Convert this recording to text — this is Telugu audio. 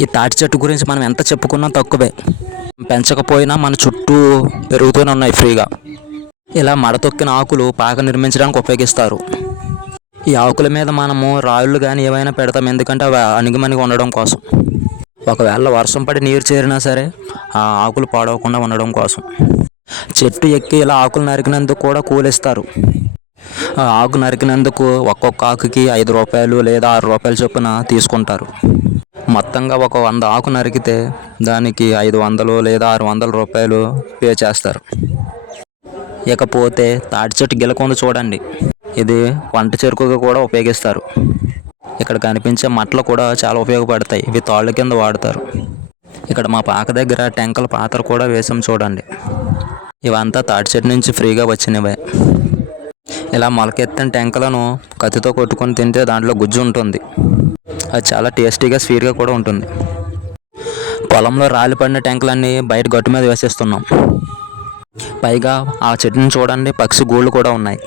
ఈ తాటి చెట్టు గురించి మనం ఎంత చెప్పుకున్నా తక్కువే. పెంచకపోయినా మన చుట్టూ పెరుగుతూనే ఉన్నాయి ఫ్రీగా. ఇలా మడతొక్కిన ఆకులు పాక నిర్మించడానికి ఉపయోగిస్తారు. ఈ ఆకుల మీద మనము రాళ్ళు కానీ ఏమైనా పెడతాం, ఎందుకంటే అవి అణిగిమణిగి ఉండడం కోసం. ఒకవేళ వర్షం పడి నీరు చేరినా సరే ఆ ఆకులు పాడవకుండా ఉండడం కోసం. చెట్టు ఎక్కి ఇలా ఆకులు నరికినందుకు కూడా కూలిస్తారు. ఆ ఆకు నరికినందుకు ఒక్కొక్క ఆకుకి 5 రూపాయలు లేదా 6 రూపాయలు చొప్పున తీసుకుంటారు. మొత్తంగా ఒక 100 ఆకు నరికితే దానికి 500 లేదా 600 రూపాయలు పే చేస్తారు. ఇకపోతే తాటి చెట్టు గిలకొందు చూడండి, ఇది వంట చెరుకుగా కూడా ఉపయోగిస్తారు. ఇక్కడ కనిపించే మట్టలు కూడా చాలా ఉపయోగపడతాయి, ఇవి తాళ్ళ కింద వాడతారు. ఇక్కడ మా పాక దగ్గర టెంకల పాత్ర కూడా వేసాం చూడండి, ఇవంతా తాటి చెట్టు నుంచి ఫ్రీగా వచ్చినవే. ఇలా మొలకెత్తిన టెంకలను కత్తితో కొట్టుకొని తింటే దాంట్లో గుజ్జు ఉంటుంది, అది చాలా టేస్టీగా స్వీట్గా కూడా ఉంటుంది. పొలంలో రాలి పడిన టెంకలన్నీ బయట గట్టు మీద వేసేస్తున్నాం. పైగా ఆ చెట్టుని చూడండి, పక్షి గూళ్ళు కూడా ఉన్నాయి.